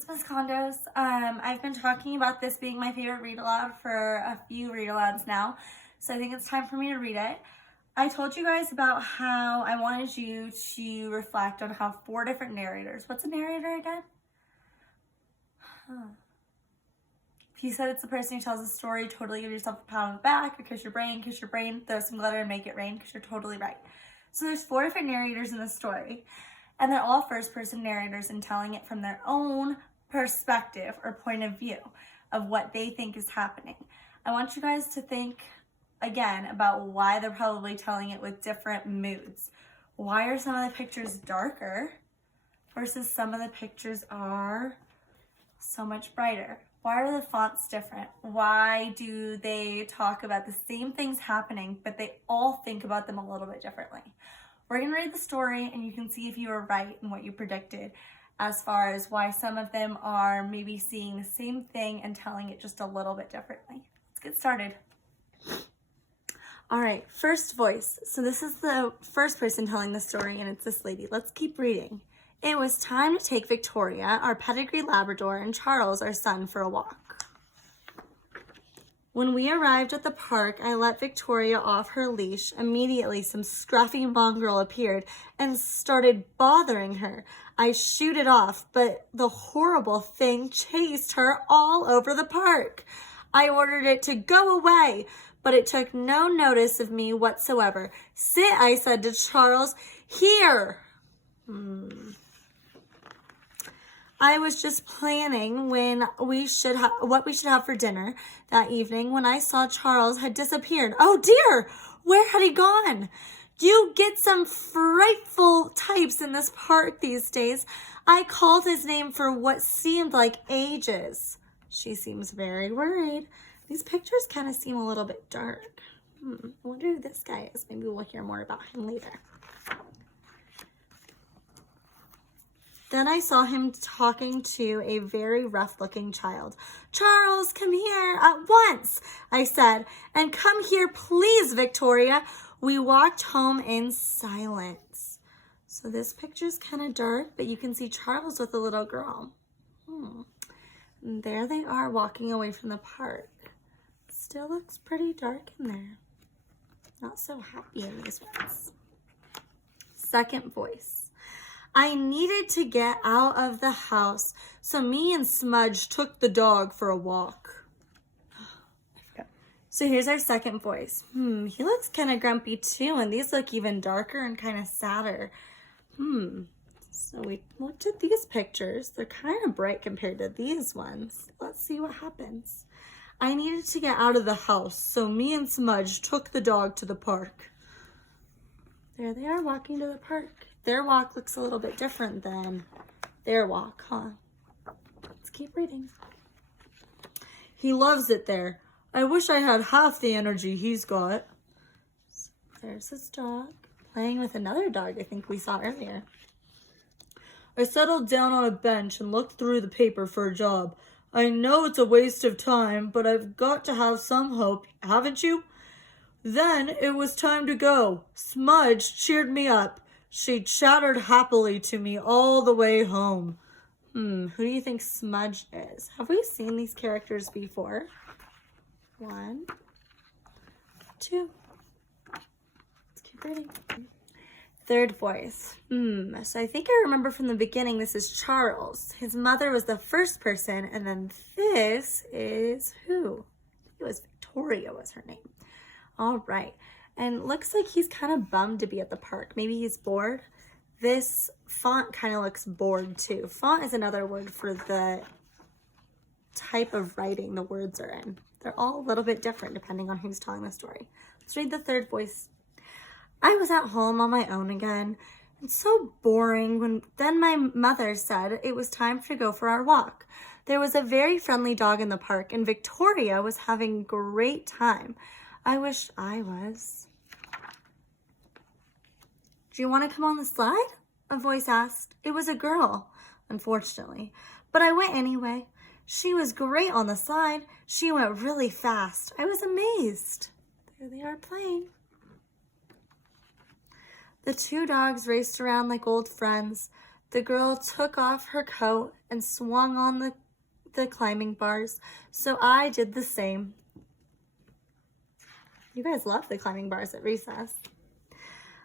it's Miss Condos. I've been talking about this being my favorite read aloud for a few read alouds now, so I think it's time for me to read it. I told you guys about how I wanted you to reflect on how 4 different narrators. What's a narrator again? He said it's the person who tells a story. Totally give yourself a pat on the back, or kiss your brain, throw some glitter and make it rain, because you're totally right. So there's 4 different narrators in the story, and they're all first-person narrators and telling it from their own perspective or point of view of what they think is happening. I want you guys to think again about why they're probably telling it with different moods. Why are some of the pictures darker versus some of the pictures are so much brighter? Why are the fonts different? Why do they talk about the same things happening, but they all think about them a little bit differently? We're gonna read the story and you can see if you were right in what you predicted as far as why some of them are maybe seeing the same thing and telling it just a little bit differently. Let's get started. All right, first voice. So this is the first person telling the story and it's this lady. Let's keep reading. It was time to take Victoria, our pedigree Labrador, and Charles, our son, for a walk. When we arrived at the park, I let Victoria off her leash. Immediately, some scruffy mongrel appeared and started bothering her. I shooed it off, but the horrible thing chased her all over the park. I ordered it to go away, but it took no notice of me whatsoever. Sit, I said to Charles. Here! I was just planning what we should have for dinner that evening when I saw Charles had disappeared. Oh dear, where had he gone? You get some frightful types in this park these days. I called his name for what seemed like ages. She seems very worried. These pictures kind of seem a little bit dark. I wonder who this guy is. Maybe we'll hear more about him later. Then I saw him talking to a very rough-looking child. Charles, come here at once, I said, and come here, please, Victoria. We walked home in silence. So this picture's kind of dark, but you can see Charles with a little girl. And there they are walking away from the park. Still looks pretty dark in there. Not so happy in these ones. Second voice. I needed to get out of the house, so me and Smudge took the dog for a walk. So here's our second voice. He looks kind of grumpy too, and these look even darker and kind of sadder. So we looked at these pictures. They're kind of bright compared to these ones. Let's see what happens. I needed to get out of the house, so me and Smudge took the dog to the park. There they are walking to the park. Their walk looks a little bit different than their walk, huh? Let's keep reading. He loves it there. I wish I had half the energy he's got. So there's his dog playing with another dog I think we saw earlier. I settled down on a bench and looked through the paper for a job. I know it's a waste of time, but I've got to have some hope, haven't you? Then it was time to go. Smudge cheered me up. She chattered happily to me all the way home. Who do you think Smudge is? Have we seen these characters before? 1, 2. Let's keep reading. Third voice. So I think I remember from the beginning this is Charles. His mother was the first person, and then this is who? I think it was Victoria was her name. All right. And looks like he's kind of bummed to be at the park. Maybe he's bored. This font kind of looks bored too. Font is another word for the type of writing the words are in. They're all a little bit different depending on who's telling the story. Let's read the third voice. I was at home on my own again. It's so boring. Then my mother said it was time to go for our walk. There was a very friendly dog in the park and Victoria was having a great time. I wish I was. Do you want to come on the slide? A voice asked. It was a girl, unfortunately, but I went anyway. She was great on the slide. She went really fast. I was amazed. There they are playing. The 2 dogs raced around like old friends. The girl took off her coat and swung on the climbing bars, so I did the same. You guys love the climbing bars at recess.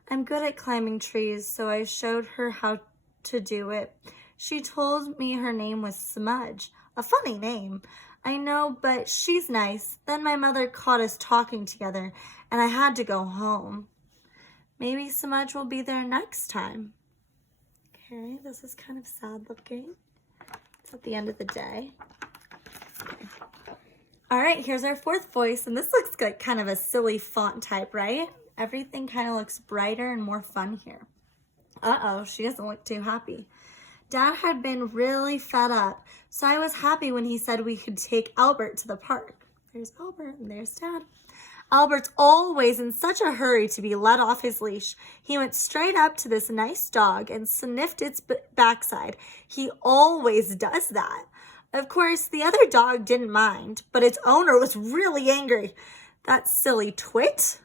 I'm good at climbing trees, so I showed her how to do it. She told me her name was Smudge. A funny name. I know, but she's nice. Then my mother caught us talking together, and I had to go home. Maybe Smudge will be there next time. Okay, this is kind of sad looking. It's at the end of the day. Okay. All right, here's our fourth voice, and this looks like kind of a silly font type, right? Everything kind of looks brighter and more fun here. Uh-oh, she doesn't look too happy. Dad had been really fed up, so I was happy when he said we could take Albert to the park. There's Albert and there's Dad. Albert's always in such a hurry to be let off his leash. He went straight up to this nice dog and sniffed its backside. He always does that. Of course, the other dog didn't mind, but its owner was really angry. That silly twit.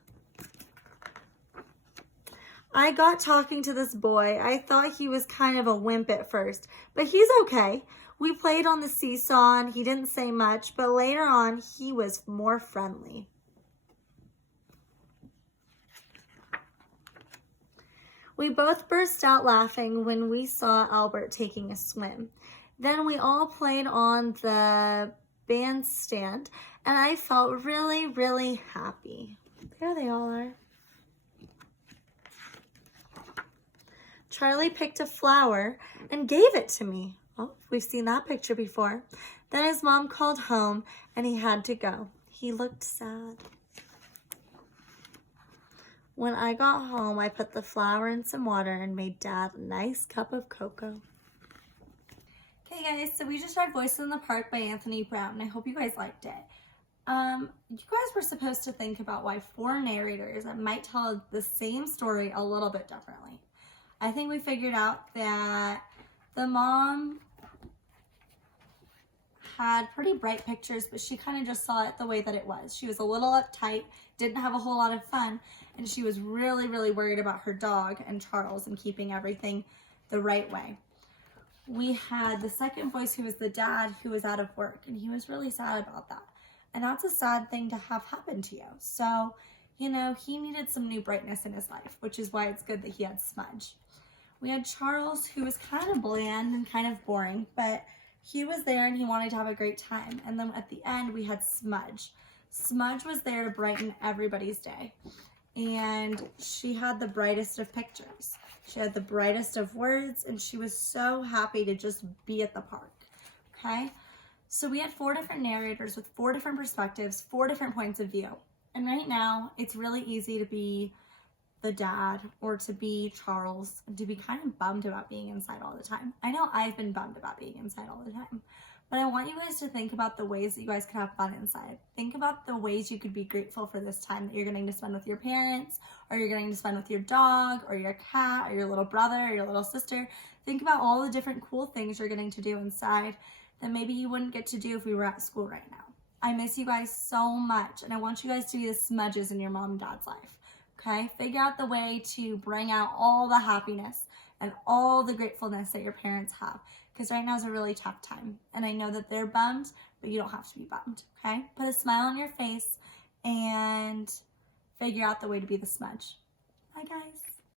I got talking to this boy. I thought he was kind of a wimp at first, but he's okay. We played on the seesaw and he didn't say much, but later on he was more friendly. We both burst out laughing when we saw Albert taking a swim. Then we all played on the bandstand, and I felt really, really happy. There they all are. Charlie picked a flower and gave it to me. Oh, we've seen that picture before. Then his mom called home, and he had to go. He looked sad. When I got home, I put the flower in some water and made Dad a nice cup of cocoa. Okay guys, so we just read Voices in the Park by Anthony Browne. I hope you guys liked it. You guys were supposed to think about why 4 narrators might tell the same story a little bit differently. I think we figured out that the mom had pretty bright pictures, but she kind of just saw it the way that it was. She was a little uptight, didn't have a whole lot of fun, and she was really, really worried about her dog and Charles and keeping everything the right way. We had the second voice who was the dad who was out of work, and he was really sad about that. And that's a sad thing to have happen to you. So, you know, he needed some new brightness in his life, which is why it's good that he had Smudge. We had Charles, who was kind of bland and kind of boring, but he was there and he wanted to have a great time. And then at the end, we had Smudge. Smudge was there to brighten everybody's day. And she had the brightest of pictures. She had the brightest of words, and she was so happy to just be at the park, okay? So we had 4 different narrators with 4 different perspectives, 4 different points of view. And right now, it's really easy to be the dad or to be Charles and to be kind of bummed about being inside all the time. I know I've been bummed about being inside all the time. But I want you guys to think about the ways that you guys can have fun inside. Think about the ways you could be grateful for this time that you're getting to spend with your parents, or you're getting to spend with your dog, or your cat, or your little brother, or your little sister. Think about all the different cool things you're getting to do inside that maybe you wouldn't get to do if we were at school right now. I miss you guys so much, and I want you guys to be the smudges in your mom and dad's life, okay? Figure out the way to bring out all the happiness and all the gratefulness that your parents have. Because right now is a really tough time. And I know that they're bummed, but you don't have to be bummed, okay? Put a smile on your face and figure out the way to be the smudge. Bye, guys.